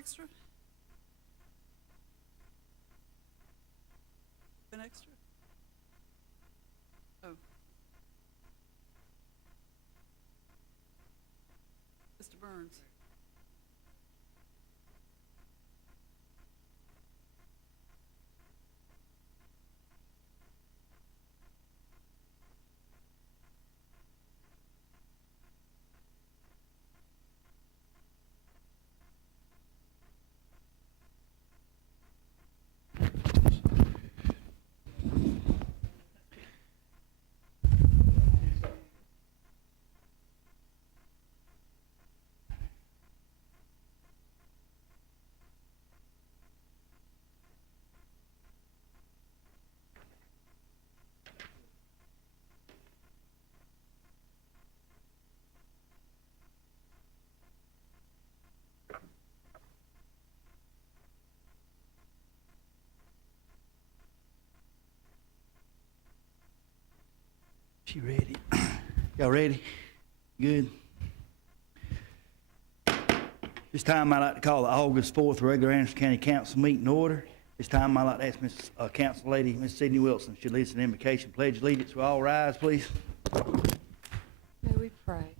extra? An extra? Oh. Mr. Burns. She ready? Y'all ready? Good. This time I'd like to call the August 4th regular Anderson County Council meeting to order. This time I'd like to ask Miss Council Lady, Miss Sydney Wilson, should lead us an invocation. Pledge allegiance. We all rise, please. May we pray.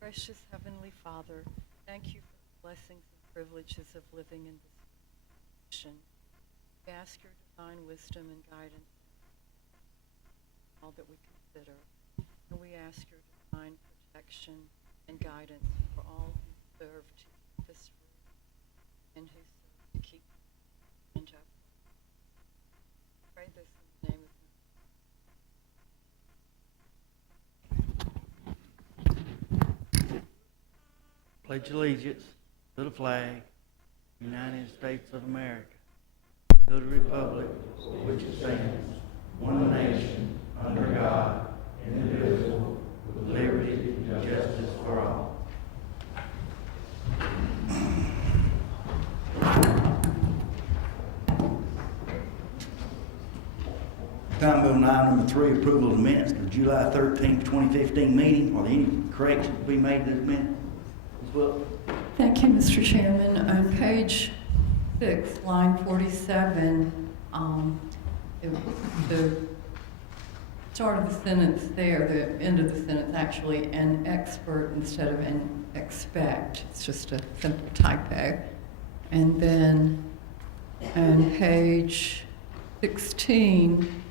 Gracious Heavenly Father, thank you for the blessings and privileges of living in this nation. We ask your divine wisdom and guidance in all that we consider. And we ask your divine protection and guidance for all who serve to keep this room and who serve to keep and just. Pray this in the name of Pledge allegiance to the flag, United States of America, to the republic for which it stands, one nation, under God, indivisible, with liberty and justice for all. Time bill item number 3, approval of the minutes of the July 13th, 2015 meeting. Are there any corrections to be made to this minute? Ms. Wilson? Thank you, Mr. Chairman. On page 6, line 47, the start of the sentence there, the end of the sentence actually, an expert instead of an expect. It's just a simple typo. And then on page 16,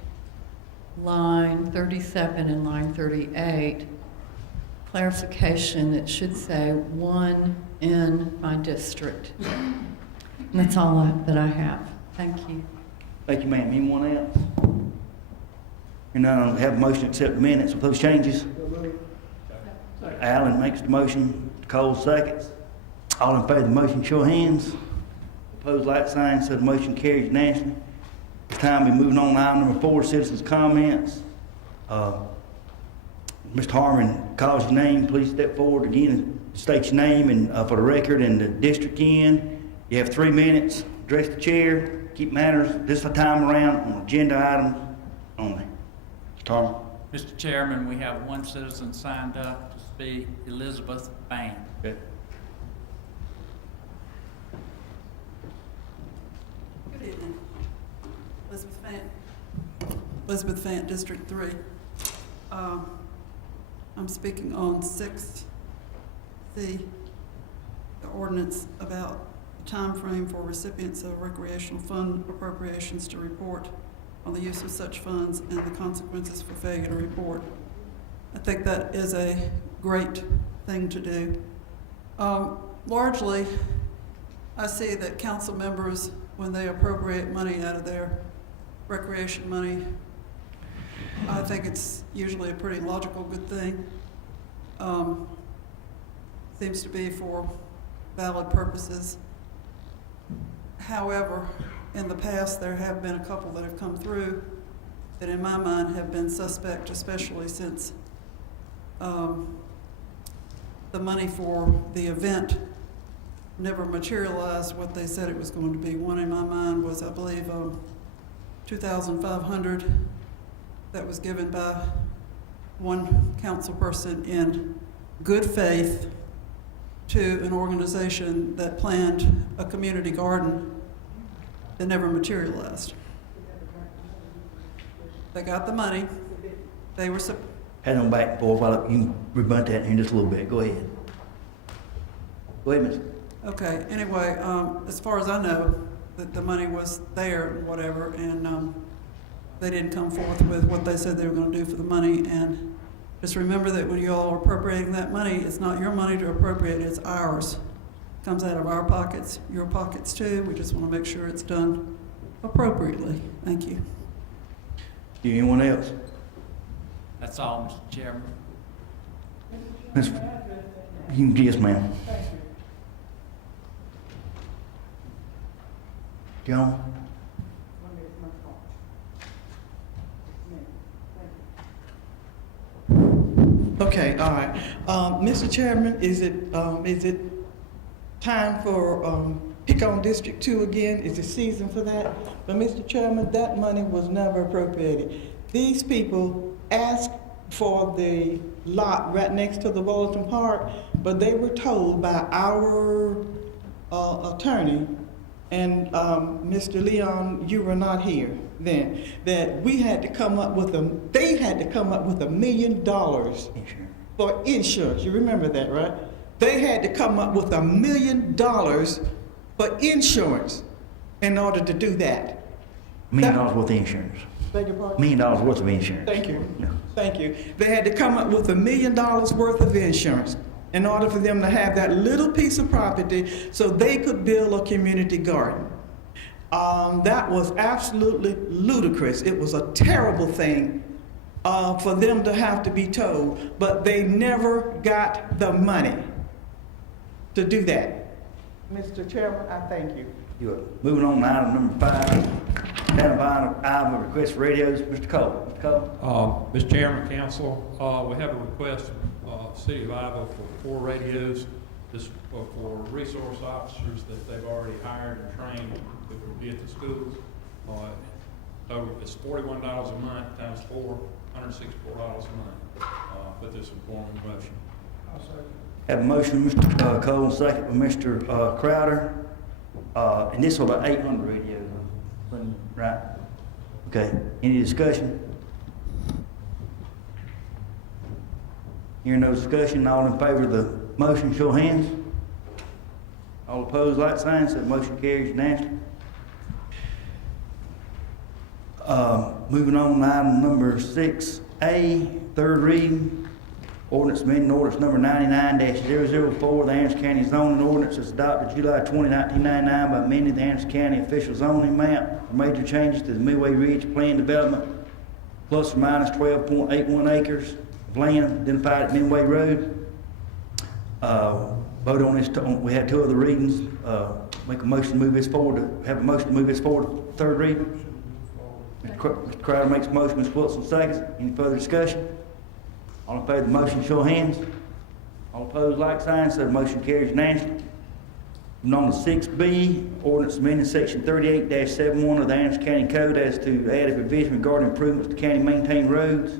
line 37 and line 38, clarification, it should say one in my district. And that's all that I have. Thank you. Thank you, ma'am. Anyone else? And I have a motion to accept the minutes with those changes. Allen makes the motion, Cole seconds. All in favor of the motion, show of hands. Opposed, like sign, so the motion carries unanimously. This time we're moving on to item number 4, citizens' comments. Mr. Harmon, calls your name. Please step forward again and state your name and for the record and the district in. You have 3 minutes. Address the chair. Keep matters this time around on agenda items only. Mr. Harmon. Mr. Chairman, we have one citizen signed up to speak, Elizabeth Bain. Okay. Good evening. Elizabeth Fant. Elizabeth Fant, District 3. I'm speaking on 6C, the ordinance about the time frame for recipients of recreational fund appropriations to report on the use of such funds and the consequences for failure to report. I think that is a great thing to do. Largely, I see that council members, when they appropriate money out of their recreation money, I think it's usually a pretty logical, good thing. Seems to be for valid purposes. However, in the past, there have been a couple that have come through that in my mind have been suspect, especially since the money for the event never materialized what they said it was going to be. One in my mind was, I believe, $2,500 that was given by one council person in good faith to an organization that planned a community garden that never materialized. They got the money. They were, Head on back and forth while you can rebut that in just a little bit. Go ahead. Go ahead, Ms. okay, anyway, as far as I know, that the money was there and whatever, and they didn't come forth with what they said they were gonna do for the money. And just remember that when you all are appropriating that money, it's not your money to appropriate, it's ours. It comes out of our pockets, your pockets too. We just wanna make sure it's done appropriately. Thank you. Anyone else? That's all, Mr. Chairman. Ms. Yes, ma'am. John? Okay, all right. Mr. Chairman, is it time for pick on District 2 again? Is it season for that? But Mr. Chairman, that money was never appropriated. These people asked for the lot right next to the Walton Park, but they were told by our attorney, and Mr. Leon, you were not here then, that we had to come up with they had to come up with $1 million for insurance. You remember that, right? They had to come up with $1 million for insurance in order to do that. $1 million worth of insurance. Beg your pardon? $1 million worth of insurance. Thank you. No. Thank you. They had to come up with $1 million worth of insurance in order for them to have that little piece of property so they could build a community garden. That was absolutely ludicrous. It was a terrible thing for them to have to be told, but they never got the money to do that. Mr. Chairman, I thank you. You are moving on to item number 5. Down item request for radios. Mr. Cole. Mr. Cole. Mr. Chairman, Council, we have a request from City of Iowa for 4 radios. This for resource officers that they've already hired and trained that will be at the schools. So it's $41 a month times 4, $164 a month. Put this in form of motion. Have a motion, Mr. Cole, second by Mr. Crowder. And this was about 800 radios, right? Okay. Any discussion? Hearing no discussion, all in favor of the motion, show of hands. All opposed, like sign, so the motion carries unanimously. Moving on to item number 6A, third reading. Ordinance amending ordinance number 99-004, the Anderson County zoning ordinance is adopted July 20, 1999 by amending the Anderson County official zoning map for major changes to the Midway Ridge Plan Development, plus or minus 12.81 acres of land identified at Midway Road. Vote on this, we had 2 other readings. Make a motion to move this forward, have a motion to move this forward to third reading. Mr. Crowder makes a motion, Ms. Wilson seconds. Any further discussion? All in favor of the motion, show of hands. All opposed, like sign, so the motion carries unanimously. Moving on to 6B, ordinance amending section 38-71 of the Anderson County Code as to add a provision regarding improvements to county maintained roads.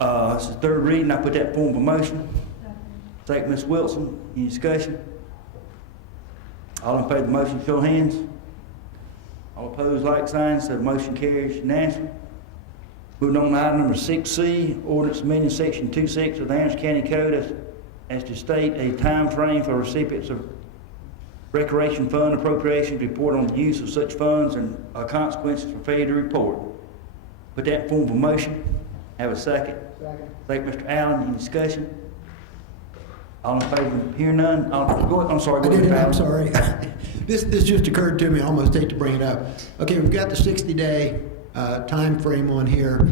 This is third reading. I put that in form of a motion. Second, Ms. Wilson. Any discussion? All in favor of the motion, show of hands. All opposed, like sign, so the motion carries unanimously. Moving on to item number 6C, ordinance amending section 26 of the Anderson County Code as to state a time frame for recipients of recreation fund appropriation to report on the use of such funds and consequences for failure to report. Put that in form of a motion. Have a second. Second, Mr. Allen. Any discussion? All in favor? Hear none? I'm sorry. Go ahead, I'm sorry. This just occurred to me. I almost hate to bring it up. Okay, we've got the 60-day time frame on here.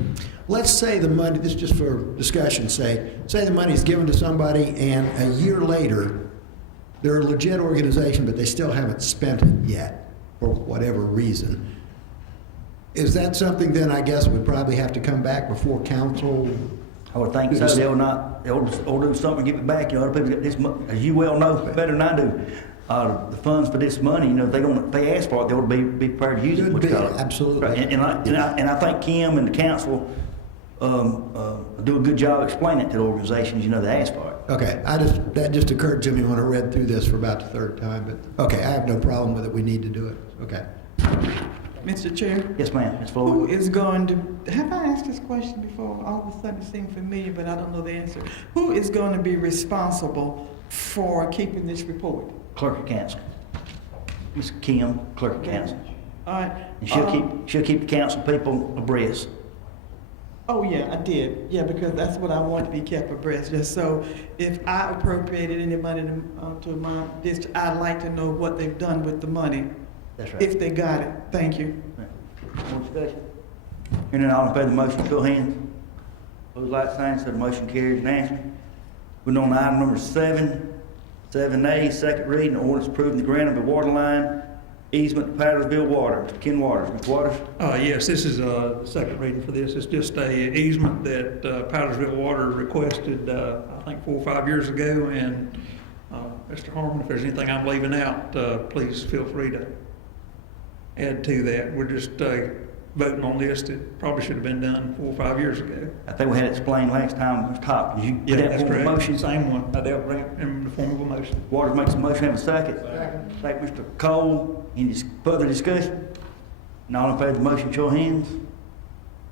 Let's say the money, this is just for discussion's sake, say the money is given to somebody and a year later, they're a legit organization, but they still haven't spent it yet for whatever reason. Is that something then I guess would probably have to come back before council? I would think so. They'll do something and give it back. You know, other people get this, as you well know better than I do. The funds for this money, you know, if they ask for it, they ought to be prepared to use it. Absolutely. Right. And I think Kim and the council do a good job explaining it to the organizations, that ask for it. Okay, that just occurred to me when I read through this for about the third time, but, okay, I have no problem with it, we need to do it, okay. Mr. Chair, Yes, ma'am, Ms. who Floyd. is going to, have I asked this question before? All of a sudden it seemed familiar, but I don't know the answer. Who is going to be responsible for keeping this report? Clerk of Council. Ms. Kim, Clerk of Council. All right. And she'll keep the council people abreast. Oh, yeah, I did. Yeah, because that's what I want to be kept abreast. Just so if I appropriated any money to my district, I'd like to know what they've done with the money, That's right. if they got it. Thank you. More discussion? Hearing none, all in favor of the motion, show of hands. Those like sign, so the motion carries unanimously. We're on item number 7A, second reading, ordinance approving the grant of a water line easement to Powdersville Water. Mr. Ken Waters. Mr. Waters? Yes, this is the second reading for this. It's just a easement that Powdersville Water requested, I think 4 or 5 years ago. And Mr. Harmon, if there's anything I'm leaving out, please feel free to add to that. We're just voting on this. It probably should have been done 4 or 5 years ago. I think we had it explained last time, Mr. Top. Did you Yeah, put that that's form of correct. motion? Same one. They'll bring it in the form of a motion. Waters makes a motion, have a second. Second, Mr. Cole. Any further discussion? And all in favor of the motion, show of hands.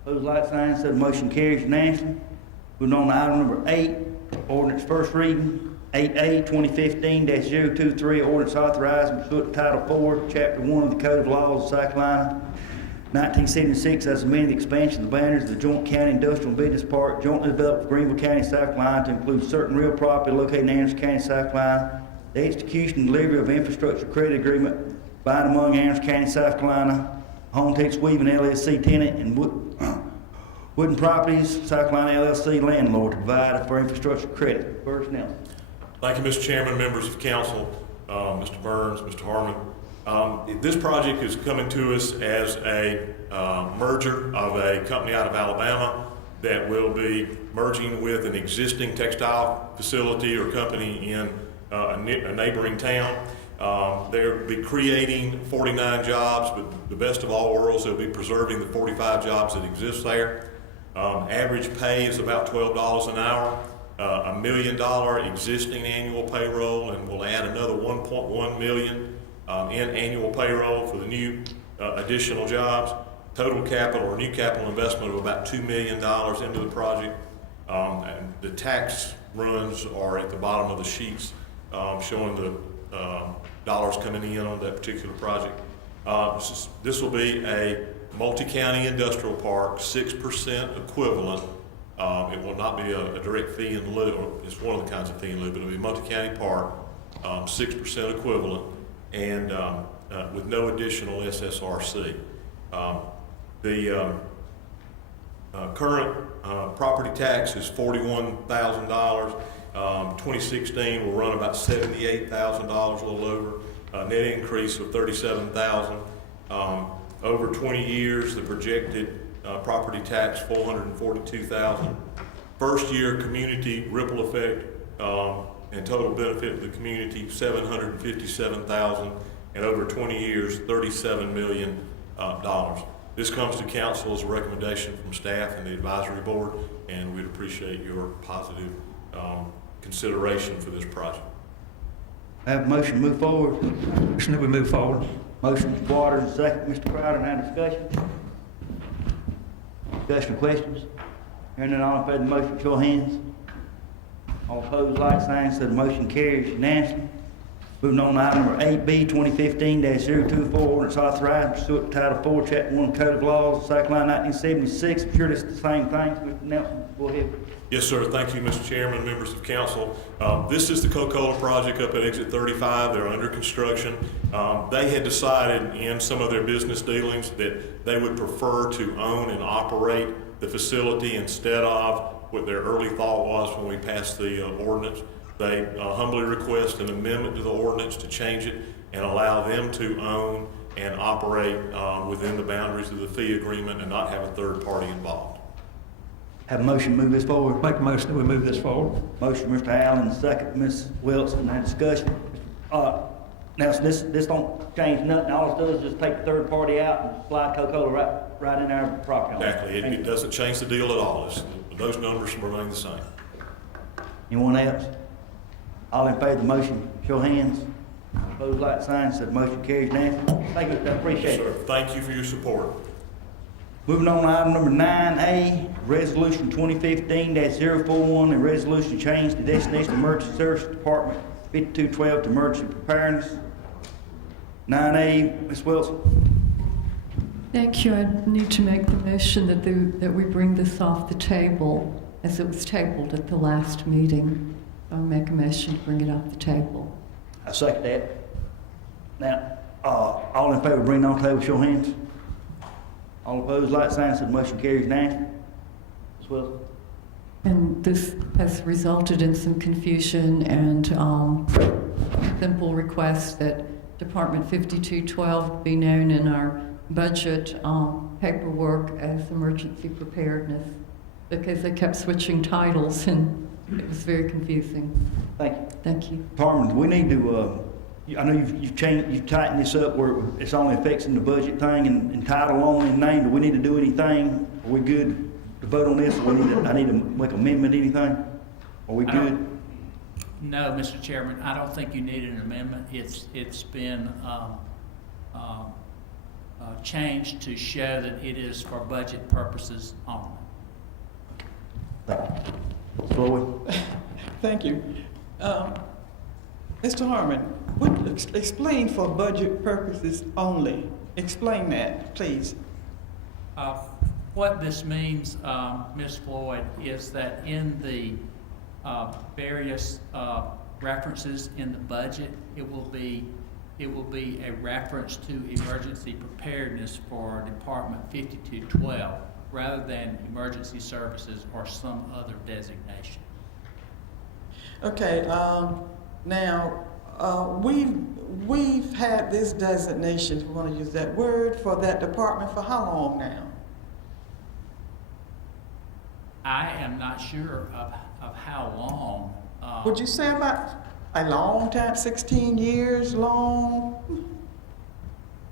Those like signs, so the motion carries unanimously. Moving on to item number 8, ordinance first reading, 8A 2015-023, ordinance authorizing pursuant to Title 4, Chapter 1 of the Code of Laws of South Carolina, 1976, as amending the expansion of the boundaries of the Joint County Industrial and Business Park jointly developed for Greenville County, South Carolina, to include certain real property located in Anderson County, South Carolina, the execution and delivery of infrastructure credit agreement by and among Anderson County, South Carolina, Home Tex Weaving LLC tenant and Wooden Properties, South Carolina LLC landlord to provide for infrastructure credit. First Nelson. Thank you, Mr. Chairman, members of council, Mr. Burns, Mr. Harmon. This project is coming to us as a merger of a company out of Alabama that will be merging with an existing textile facility or company in a neighboring town. They'll be creating 49 jobs, but the best of all worlds, they'll be preserving the 45 jobs that exist there. Average pay is about $12 an hour. $1 million existing annual payroll, and we'll add another $1.1 million in annual payroll for the new additional jobs. Total capital or new capital investment of about $2 million into the project. And the tax runs are at the bottom of the sheets showing the dollars coming in on that particular project. This will be a multi-county industrial park, 6% equivalent. It will not be a direct fee in lieu, or it's one of the kinds of fee in lieu, but it'll be a multi-county park, 6% equivalent, and with no additional SSRC. The current property tax is $41,000. 2016 will run about $78,000, a little over. Net increase of $37,000. Over 20 years, the projected property tax $442,000. First year community ripple effect and total benefit to the community $757,000, and over 20 years $37 million. This comes to council as a recommendation from staff and the advisory board, and we'd appreciate your positive consideration for this project. I have a motion to move forward. Motion that we move forward. Motion, Mr. Waters, and second, Mr. Crowder. Now discussion. Discussion or questions? Hearing none, all in favor of the motion, show of hands. All opposed, like sign, so the motion carries unanimously. Moving on to item number 8B, 2015-024, ordinance authorizing pursuant to Title 4, Chapter 1, Code of Laws, South Carolina, 1976. I'm sure it's the same thing. Mr. Nelson, go ahead. Yes, sir. Thank you, Mr. Chairman, members of council. This is the Coca-Cola project up at exit 35. They're under construction. They had decided in some of their business dealings that they would prefer to own and operate the facility instead of what their early thought was when we passed the ordinance. They humbly request an amendment to the ordinance to change it and allow them to own and operate within the boundaries of the fee agreement and not have a third party involved. Have a motion to move this forward. Make a motion that we move this forward. Motion, Mr. Allen, second, Ms. Wilson. Now discussion. Now, this don't change nothing. All it does is just take the third party out and slide Coca-Cola right in our property line. Exactly. It doesn't change the deal at all. Those numbers remain the same. Anyone else? All in favor of the motion, show of hands. Opposed, like sign, said motion carries unanimously. Thank you, I appreciate Sir, it. thank you for your support. Moving on to item number 9A, Resolution 2015-041, a resolution to change the destination of Emergency Services Department 5212 to Emergency Preparedness. 9A, Ms. Wilson. Thank you. I need to make the motion that we bring this off the table, as it was tabled at the last meeting. I'll make a motion to bring it off the table. I second that. Now, all in favor of bringing it on the table, show of hands. All opposed, like sign, said motion carries unanimously. Ms. Wilson. And this has resulted in some confusion and simple request that Department 5212 be known in our budget paperwork as emergency preparedness, because they kept switching titles and it was very confusing. Thank you. Thank you. Department, we need to, I know you've tightened this up where it's only affecting the budget thing and title only and name. Do we need to do anything? Are we good to vote on this? I need to make amendment, anything? Are we good? No, Mr. Chairman, I don't think you need an amendment. It's been changed to show that it is for budget purposes only. Thank you. Floyd? Thank you. Mr. Harmon, explain for budget purposes only. Explain that, please. What this means, Ms. Floyd, is that in the various references in the budget, it will be a reference to emergency preparedness for Department 5212 rather than emergency services or some other designation. Okay, now, we've had this designation, if we want to use that word, for that department for how long now? I am not sure of how long. Would you say about a long time, 16 years long?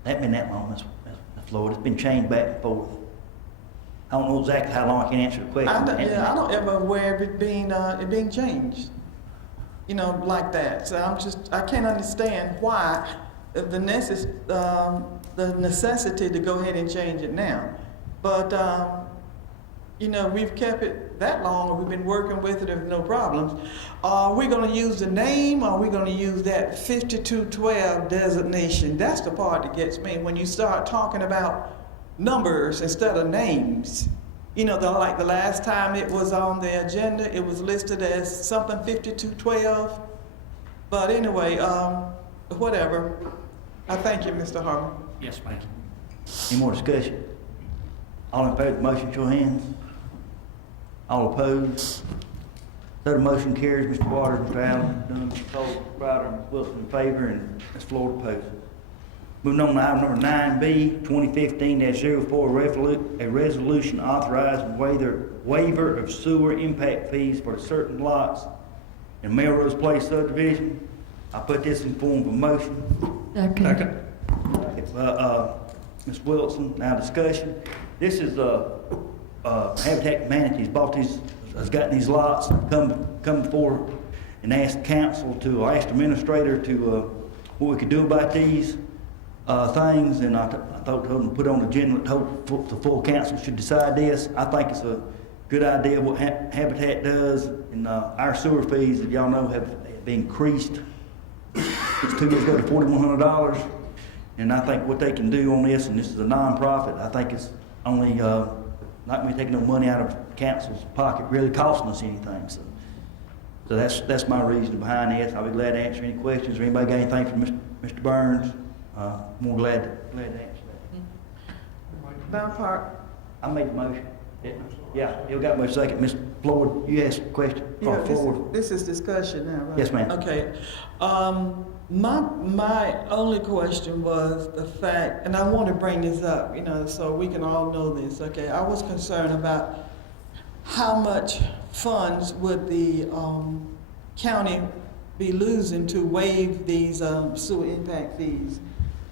That been that long, Ms. Floyd. It's been changed back and forth. I don't know exactly how long I can answer the question. I don't ever aware of it being changed, you know, like that. So I can't understand why the necessity to go ahead and change it now. But, you know, we've kept it that long, we've been working with it, there's no problems. Are we gonna use the name, or are we gonna use that 5212 designation? That's the part that gets me, when you start talking about numbers instead of names. You know, like the last time it was on the agenda, it was listed as something 5212. But anyway, whatever. I thank you, Mr. Harmon. Yes, ma'am. Any more discussion? All in favor of the motion, show of hands. All opposed? So the motion carries. Mr. Waters, Mr. Allen, Dunn, Mr. Cole, Ryder, Ms. Wilson in favor, and Ms. Floyd opposed. Moving on to item number 9B, 2015-04, a resolution authorizing waiver of sewer impact fees for certain lots in Melrose Place subdivision. I put this in form of a motion. Second. Ms. Wilson, now discussion. This is Habitat Humanities has gotten these lots, come before and asked council to, asked administrator to, what we could do about these things, and I thought to put on the agenda, hope the full council should decide this. I think it's a good idea what Habitat does, and our sewer fees, that y'all know, have increased. It's 2 years ago to $4,100, and I think what they can do on this, and this is a non-profit, I think it's only not going to be taking no money out of council's pocket, really costing us anything. So that's my reason behind this. I'll be glad to answer any questions, or anybody got anything from Mr. Burns. More glad to answer that. Bound part. I made the motion. Yeah, you got my second. Ms. Floyd, you asked a question. Yeah, Floyd. this is discussion now, right? Yes, ma'am. Okay. My only question was the fact, and I want to bring this up, you know, so we can all know this, okay? I was concerned about how much funds would the county be losing to waive these sewer impact fees.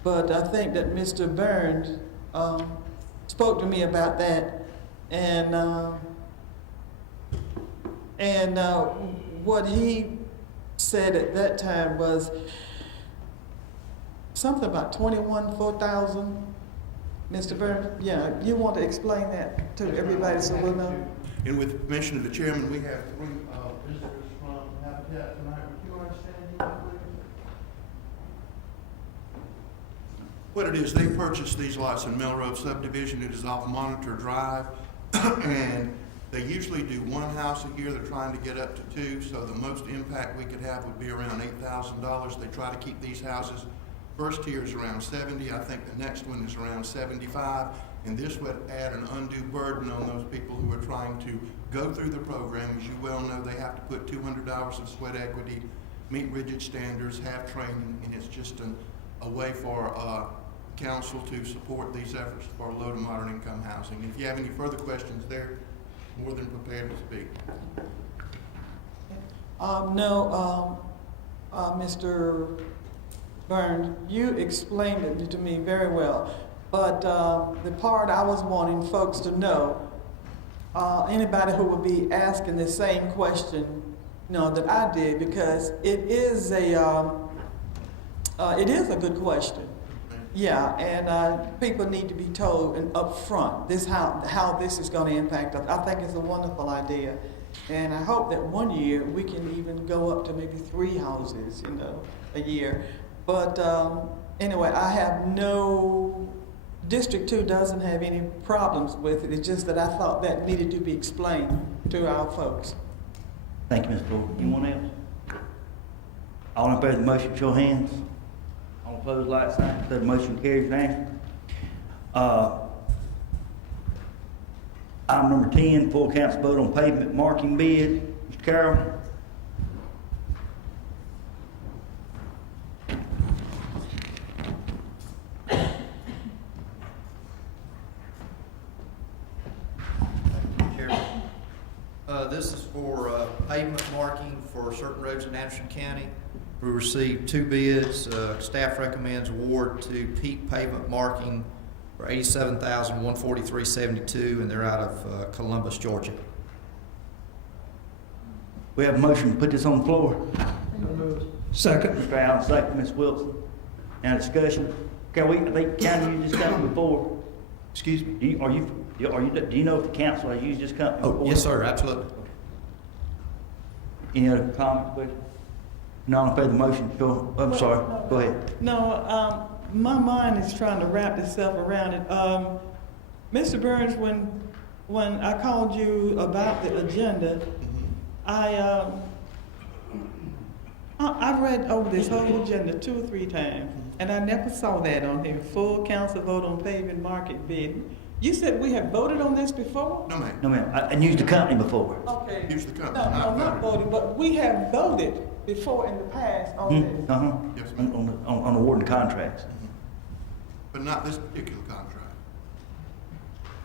But I think that Mr. Burns spoke to me about that, and what he said at that time was something about 4,000. Mr. Burns, yeah, you want to explain that to everybody so we'll know? And with the permission of the chairman, we have 3 visitors from Habitat tonight. Would you understand that, please? What it is, they purchased these lots in Melrose subdivision. It is off Monitor Drive. And they usually do 1 house a year. They're trying to get up to 2. So the most impact we could have would be around $8,000. They try to keep these houses. First tier is around 70. I think the next one is around 75. And this would add an undue burden on those people who are trying to go through the program. As you well know, they have to put 200 hours of sweat equity, meet rigid standards, have training, and it's just a way for council to support these efforts for low to moderate income housing. If you have any further questions, they're more than prepared to speak. Mr. Burns, you explained it to me very well, but the part I was wanting folks to know, anybody who would be asking the same question, that I did, because it is a good question. Yeah, and people need to be told and upfront this how this is going to impact us. I think it's a wonderful idea, and I hope that one year we can even go up to maybe 3 houses, a year. But anyway, I have District 2 doesn't have any problems with it. It's just that I thought that needed to be explained to our folks. Thank you, Ms. Ford. Anyone else? All in favor of the motion, show of hands. All opposed, like sign. So the motion carries unanimously. Item number 10, full council vote on pavement marking bid. Mr. Carroll. This is for pavement marking for certain roads in Anderson County. We received 2 bids. Staff recommends award to Peak Pavement Marking for $87,143.72, and they're out of Columbus, Georgia. We have a motion to put this on the floor. Second. Mr. Allen, second. Ms. Wilson. Now discussion. I think county used this company before. Excuse me? Do you know if the council has used this company before? Oh, yes, sir, absolutely. Any other comments, questions? None in favor of the motion, sure. I'm sorry, go ahead. No, my mind is trying to wrap itself around it. Mr. Burns, when I called you about the agenda, I read over this whole agenda 2 or 3 times, and I never saw that on here. Full council vote on paving market bid. You said we have voted on this before? No, ma'am. No, ma'am, I used the company before. Okay. Use the company, No, not not voted. voted, but we have voted before in the past on this. Uh-huh. Yes, ma'am. On awarding contracts. But not this particular contract.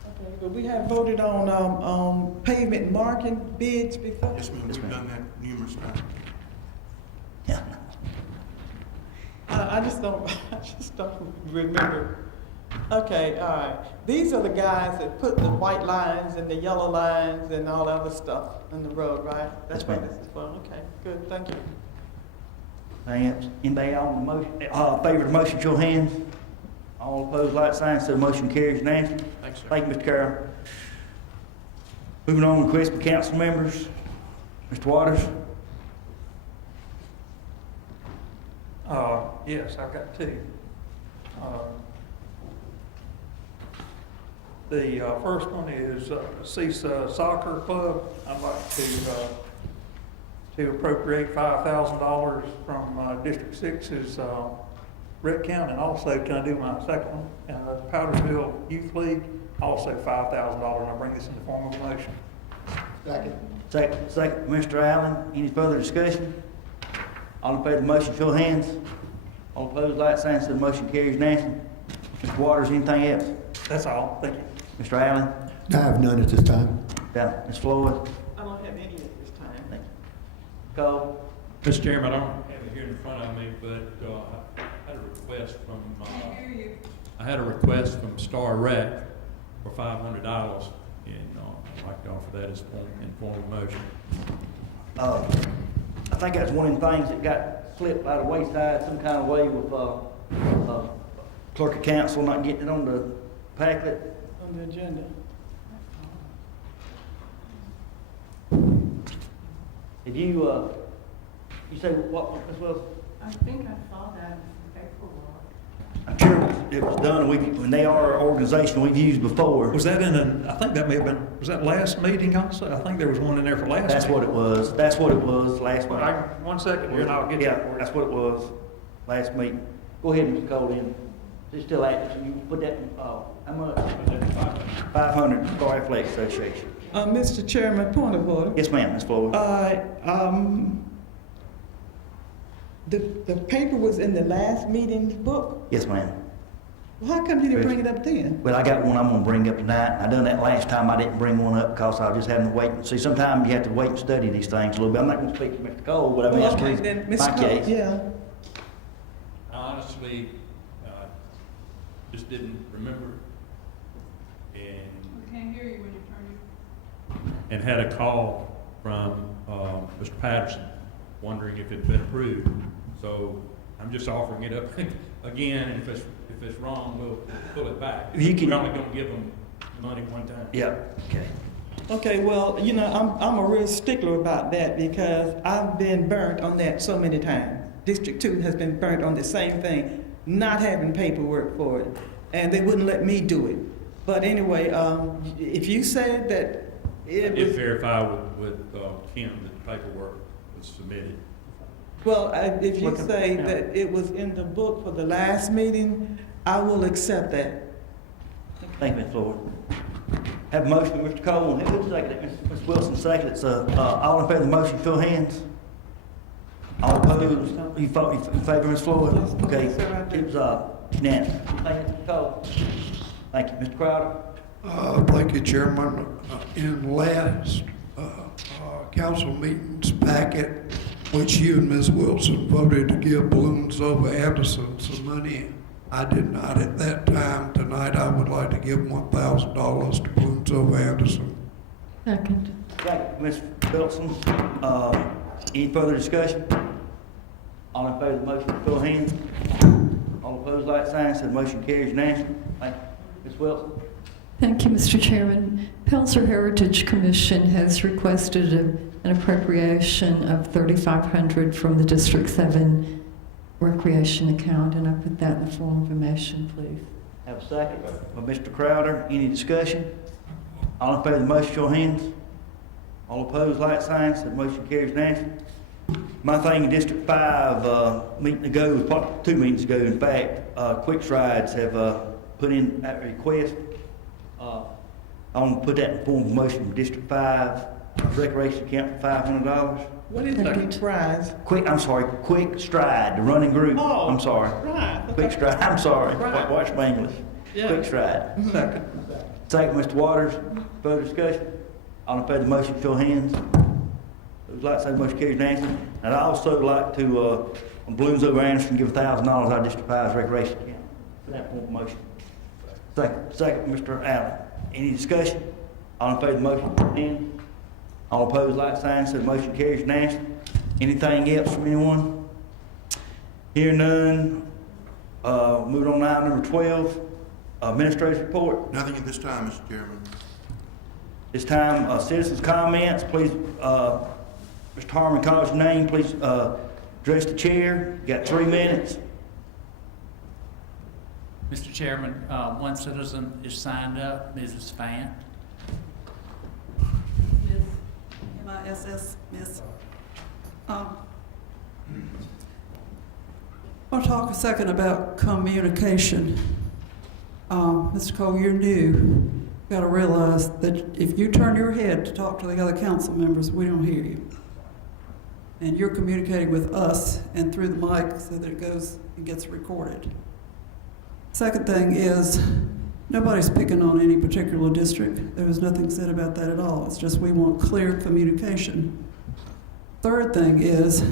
Okay, but we have voted on pavement marking bids before? Yes, ma'am. Yes, We've ma'am. done that numerous times. Yeah. I just don't remember. Okay, all right. These are the guys that put the white lines and the yellow lines and all that other stuff in the road, right? That's Yes, what ma'am. this is for. Okay, good, thank you. Anything else? Anybody on the motion? Favor of the motion, show of hands. All opposed, like sign, so the motion carries unanimously. Thanks, sir. Thank you, Mr. Carroll. Moving on, request for council members. Mr. Waters. Yes, I've got 2. The first one is CISA Soccer Club. I'd like to appropriate $5,000 from District 6's rec count, and also can I do my second one? Powdersville Youth League, also $5,000, and I bring this in the form of a motion. Second, Mr. Allen. Any further discussion? All in favor of the motion, show of hands. All opposed, like sign, so the motion carries unanimously. Mr. Waters, anything else? That's all. Thank you. Mr. Allen? I have none at this time. Yeah. Ms. Floyd? I don't have any at this time. Thank you. Cole? Mr. Chairman, I don't have it here in front of me, but I had a request from Star Rec for $500, and I'd like to offer that as in form of motion. I think that's one of the things that got slipped by the wayside some kind of way with clerk of council not getting it on the packet. On the agenda. Did you, you say what, Ms. Wilson? I think I saw that in the paperwork. I'm sure it was done, when they are an organization we've used before. Was that I think that may have been, was that last meeting also? I think there was one in there for last meeting. That's what it was, that's what it was, last Well, meeting. one second here and I'll get Yeah, that for you. that's what it was, last meeting. Go ahead, Mr. Colden. It's still active, you put that, how much? 500 for Athletic Association. Mr. Chairman, point of order. Yes, ma'am, Ms. Floyd. The paper was in the last meeting's book. Yes, ma'am. Well, how come you didn't bring it up then? Well, I got one I'm gonna bring up tonight. I done that last time. I didn't bring one up because I was just having to wait. See, sometimes you have to wait and study these things a little bit. I'm not gonna speak for Mr. Cole, but I mean, Well, that's okay, the then, reason, Mr. my Cole, case. yeah. Honestly, just didn't remember, and We can't hear you when you turn and had a call from Mr. Patterson wondering if it had been approved. So I'm just offering it up again, and if it's wrong, we'll pull it back. You can- We're only gonna give them money one time. Yeah, okay. Okay, well, you know, I'm a real stickler about that because I've been burnt on that so many times. District 2 has been burnt on the same thing, not having paperwork for it, and they wouldn't let me do it. But anyway, if you said that I it did was, verify with Kim that the paperwork was submitted. well, if you Look at- say yeah. that it was in the book for the last meeting, I will accept that. Thank you, Ms. Floyd. Have a motion, Mr. Cole. Who's seconded it? Ms. Wilson seconded it. So, all in favor of the motion, show of hands. All opposed? You vote in favor, Ms. Floyd? Yes, Okay. yes, sir, I do. It was, unanimous. Thank you, Mr. Cole. Thank you, Mr. Crowder. Thank you, Chairman. In last council meeting's packet, which you and Ms. Wilson voted to give Balloons Over Anderson some money, I did not at that time. Tonight, I would like to give $1,000 to Balloons Over Anderson. Second. Thank you, Ms. Wilson. Any further discussion? All in favor of the motion, show of hands. All opposed, like sign, said motion carries unanimously. Thank you. Ms. Wilson. Thank you, Mr. Chairman. Pelzer Heritage Commission has requested an appropriation of $3,500 from the District 7 recreation account, and I put that in the form of a motion, please. Have a second by Mr. Crowder. Any discussion? All in favor of the motion, show of hands. All opposed, like sign, said motion carries unanimously. My thing in District 5, meeting ago, probably 2 meetings ago, in fact, Quick Strides have put in that request. I want to put that in form of motion from District 5, recreation account for $500. What is the prize? Quick Stride, the running group. Oh, I'm sorry. right. Quick Stride, I'm sorry. Right. Watch my English. Yeah. Quick Stride. Second. Second, Mr. Waters. Further discussion? All in favor of the motion, show of hands. Those like to say motion carries unanimously. And I'd also like to, on Balloons Over Anderson, give $1,000 out of District 5's recreation account for that form of motion. Second, Mr. Allen. Any discussion? All in favor of the motion, show of hands. All opposed, like sign, so the motion carries unanimously. Anything else from anyone? Hear none. Moving on to item number 12, administrator's report. Nothing at this time, Mr. Chairman. This time, citizens' comments. Please, Mr. Harmon, call your name. Please address the chair. You got 3 minutes. Mr. Chairman, one citizen is signed up, Mrs. Fant. Miss, M-I-S-S, Miss. I want to talk a second about communication. Mr. Cole, you're new. You've got to realize that if you turn your head to talk to the other council members, we don't hear you. And you're communicating with us and through the mic so that it goes and gets recorded. Second thing is, nobody's picking on any particular district. There was nothing said about that at all. It's just we want clear communication. Third thing is,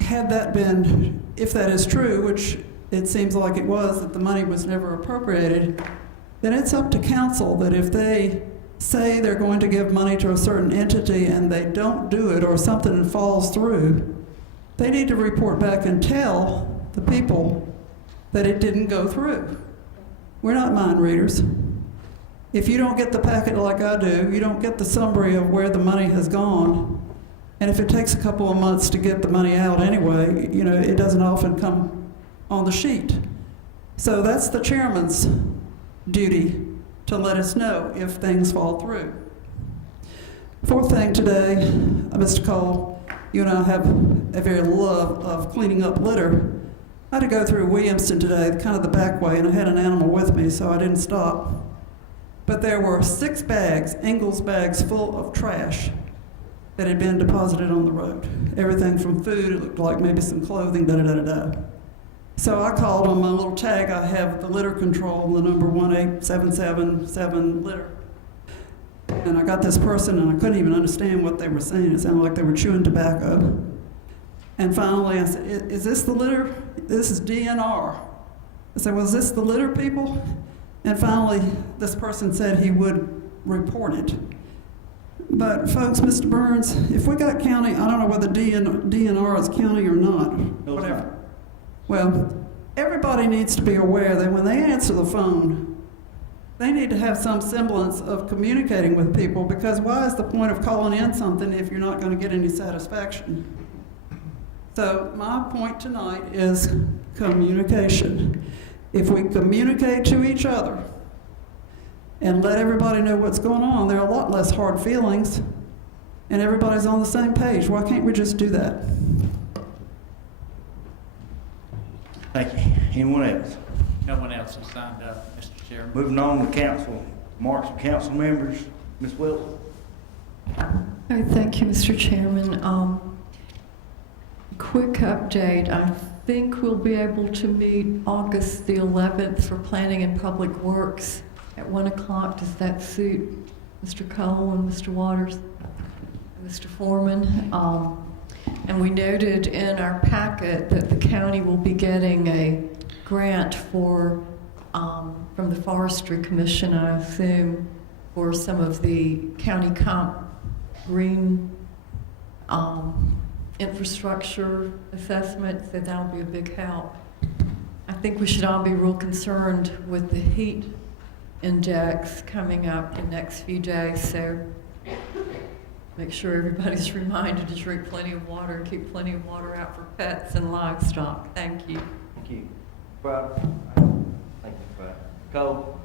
had that been, if that is true, which it seems like it was, that the money was never appropriated, then it's up to council that if they say they're going to give money to a certain entity and they don't do it or something falls through, they need to report back and tell the people that it didn't go through. We're not mind readers. If you don't get the packet like I do, you don't get the summary of where the money has gone. And if it takes a couple of months to get the money out anyway, you know, it doesn't often come on the sheet. So that's the chairman's duty to let us know if things fall through. Fourth thing today, Mr. Cole, you and I have a very love of cleaning up litter. I had to go through Williamston today, kind of the back way, and I had an animal with me, so I didn't stop. But there were 6 bags, Ingalls bags, full of trash that had been deposited on the road. Everything from food, it looked like maybe some clothing, da-da-da-da-da. So I called on my little tag, I have the litter control, the number 18777 litter. And I got this person, and I couldn't even understand what they were saying. It sounded like they were chewing tobacco. And finally, I said, is this the litter? This is DNR. I said, well, is this the litter people? And finally, this person said he would report it. But folks, Mr. Burns, if we got county, I don't know whether DNR is county or not, No, it's whatever. not. Well, everybody needs to be aware that when they answer the phone, they need to have some semblance of communicating with people, because why is the point of calling in something if you're not going to get any satisfaction? So my point tonight is communication. If we communicate to each other and let everybody know what's going on, there are a lot less hard feelings, and everybody's on the same page. Why can't we just do that? Thank you. Anyone else? No one else has signed up, Mr. Chairman. Moving on to council, marks of council members. Ms. Wilson. All right, thank you, Mr. Chairman. Quick update. I think we'll be able to meet August the 11th for Planning and Public Works at 1 o'clock. Does that suit Mr. Cole and Mr. Waters and Mr. Foreman? And we noted in our packet that the county will be getting a grant for, from the Forestry Commission, I assume, for some of the county comp green infrastructure assessments, so that'll be a big help. I think we should all be real concerned with the heat index coming up the next few days, so make sure everybody's reminded to drink plenty of water and keep plenty of water out for pets and livestock. Thank you. Thank you. Brad? Thank you, Brad. Cole?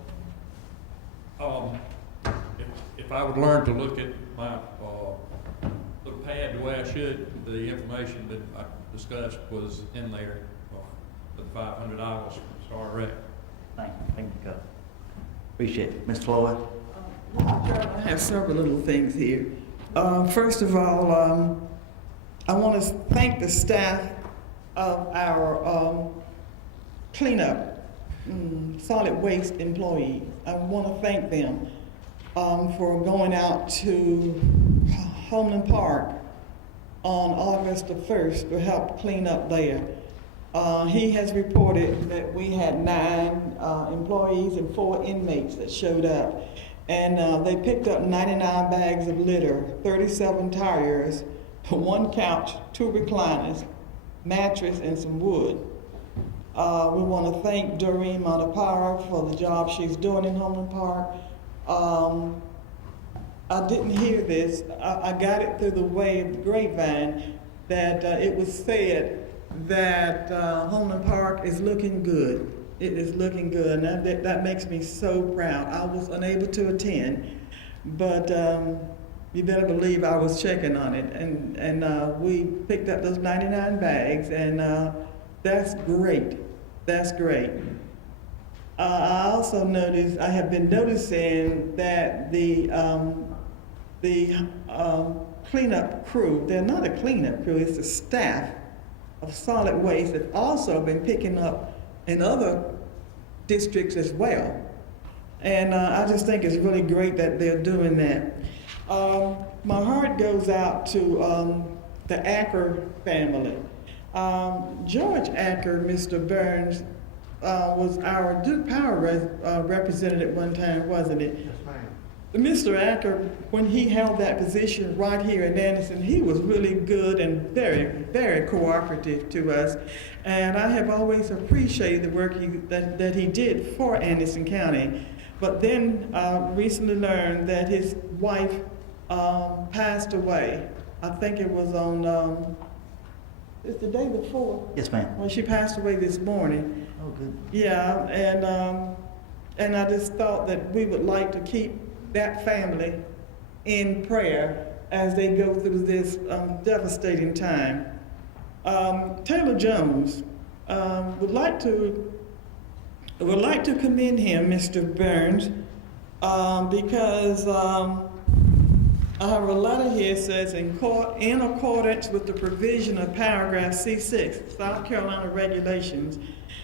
If I would learn to look at my, little pad the way I should, the information that I discussed was in there, the $500 from Star Rec. Thank you. Thank you, Cole. Appreciate it. Ms. Floyd? I have several little things here. First of all, I want to thank the staff of our cleanup, solid waste employees. I want to thank them for going out to Homeland Park on August the 1st to help clean up there. He has reported that we had 9 employees and 4 inmates that showed up. And they picked up 99 bags of litter, 37 tires, 1 couch, 2 recliners, mattress, and some wood. We want to thank Doreen Montapara for the job she's doing in Homeland Park. I didn't hear this. I got it through the way of the grapevine that it was said that Homeland Park is looking good. It is looking good, and that makes me so proud. I was unable to attend, but you better believe I was checking on it, and we picked up those 99 bags, and that's great. That's great. I also noticed, I have been noticing that the cleanup crew, they're not a cleanup crew, it's the staff of solid waste have also been picking up in other districts as well. And I just think it's really great that they're doing that. My heart goes out to the Acker family. George Acker, Mr. Burns, was our Duke Power representative one time, wasn't it? Yes, ma'am. Mr. Acker, when he held that position right here in Anderson, he was really good and very, very cooperative to us. And I have always appreciated the work that he did for Anderson County. But then recently learned that his wife passed away. I think it was on, it's the day before. Yes, ma'am. Well, she passed away this morning. Oh, good. Yeah, and I just thought that we would like to keep that family in prayer as they go through this devastating time. Taylor Jones would like to commend him, Mr. Burns, because I have a letter here that says, in accordance with the provision of paragraph C6, South Carolina regulations,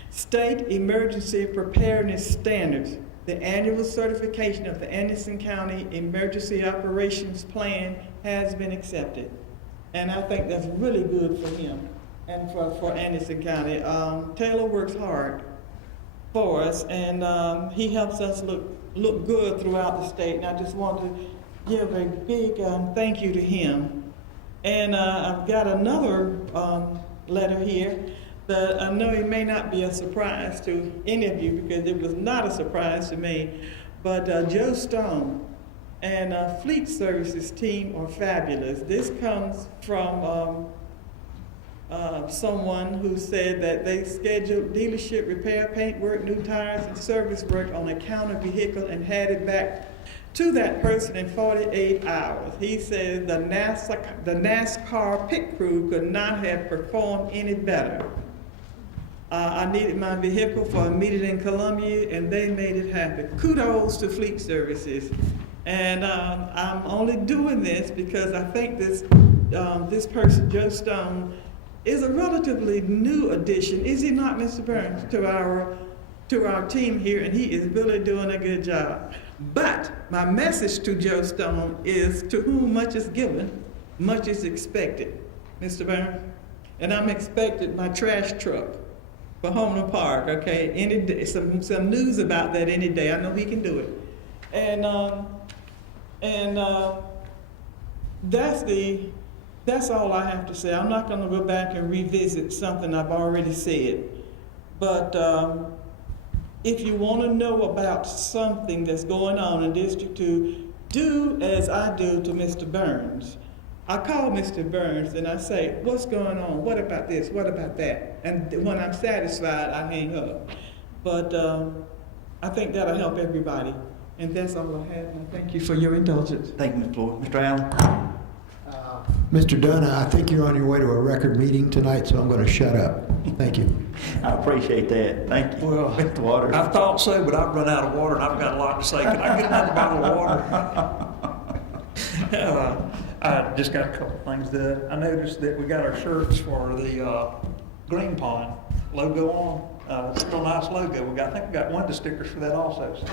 state emergency preparedness standards, the annual certification of the Anderson County Emergency Operations Plan has been accepted. And I think that's really good for him and for Anderson County. Taylor works hard for us, and he helps us look good throughout the state. And I just want to give a big thank you to him. And I've got another letter here that I know it may not be a surprise to any of you, because it was not a surprise to me, but Joe Stone and Fleet Services team are fabulous. This comes from someone who said that they scheduled dealership repair, paint work, new tires, and service work on a counter vehicle and had it back to that person in 48 hours. He said the NASCAR pit crew could not have performed any better. I needed my vehicle for a meeting in Columbia, and they made it happen. Kudos to Fleet Services. And I'm only doing this because I think this person, Joe Stone, is a relatively new addition, is he not, Mr. Burns, to our team here, and he is really doing a good job. But my message to Joe Stone is, to whom much is given, much is expected, Mr. Burns. And I'm expecting my trash truck for Homeland Park, okay? Any day, some news about that any day. I know he can do it. And that's all I have to say. I'm not gonna go back and revisit something I've already said. But if you wanna know about something that's going on in District 2, do as I do to Mr. Burns. I call Mr. Burns and I say, what's going on? What about this? What about that? And when I'm satisfied, I hang up. But I think that'll help everybody. And that's all I have, and thank you for your indulgence. Thank you, Ms. Floyd. Mr. Allen? Mr. Dunn, I think you're on your way to a record meeting tonight, so I'm going to shut up. Thank you. I appreciate that. Thank you. Well, Mr. Waters? I thought so, but I've run out of water and I've got a lot to say. Can I get another bottle of water? I just got a couple of things that I noticed that we got our shirts for the Green Pond logo on. It's a real nice logo. I think we got window stickers for that also. So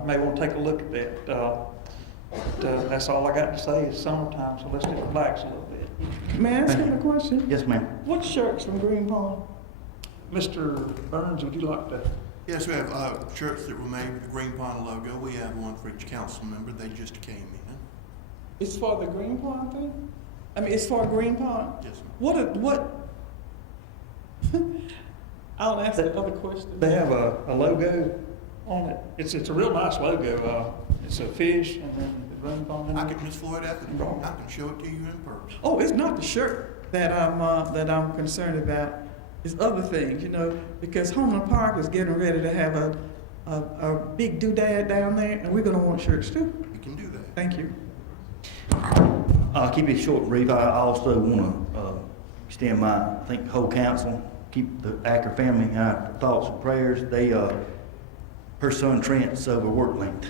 you may want to take a look at that. That's all I got to say. It's summertime, so let's just relax a little bit. May I ask him a question? Yes, ma'am. What shirts from Green Pond? Mr. Burns, would you like to? Yes, we have shirts that were made with the Green Pond logo. We have one for each council member. They just came in. It's for the Green Pond thing? I mean, it's for Green Pond? Yes, ma'am. What? I'll ask the other question. They have a logo on it. It's a real nice logo. It's a fish and then the Green Pond in I it. can, Ms. Floyd, I can show it to you in person. Oh, it's not the shirt that I'm concerned about. It's other things, you know, because Homeland Park is getting ready to have a big doodad down there, and we're gonna want shirts too. We can do that. Thank you. I'll keep it short and brief. I also want to extend my, I think, whole council, keep the Acker family in our thoughts and prayers. Her son Trent's overwork linked,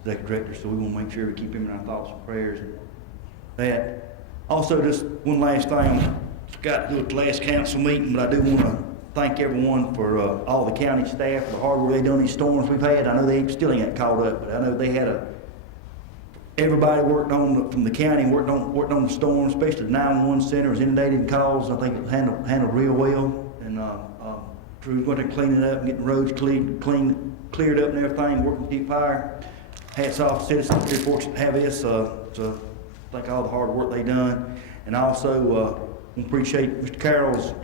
executive director, so we want to make sure we keep him in our thoughts and prayers. That. Also, just one last thing, I forgot to do at the last council meeting, but I do want to thank everyone for all the county staff for the hard work they done these storms we've had. I know they still ain't got caught up, but I know they had everybody worked on from the county worked on the storm, especially the 911 center was inundated in calls. I think it was handled real well. And Crew's going to clean it up and get the roads cleared up and everything, working to keep fire. Hats off to citizens, very fortunate to have this, so thank all the hard work they done. And also, appreciate Mr. Carroll's,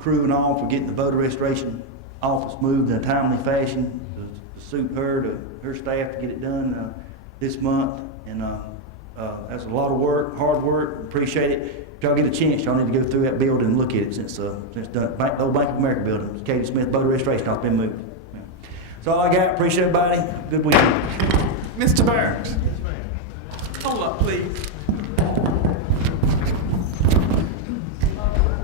crew and all for getting the voter registration office moved in a timely fashion to suit her, to her staff to get it done, this month. And, that's a lot of work, hard work, appreciate it. If y'all get a chance, y'all need to go through that building and look at it since done. The old Bank of America building, Katie Smith voter registration office been moved. That's all I got. Appreciate everybody. Good weekend. Mr. Burns. Hold up, please.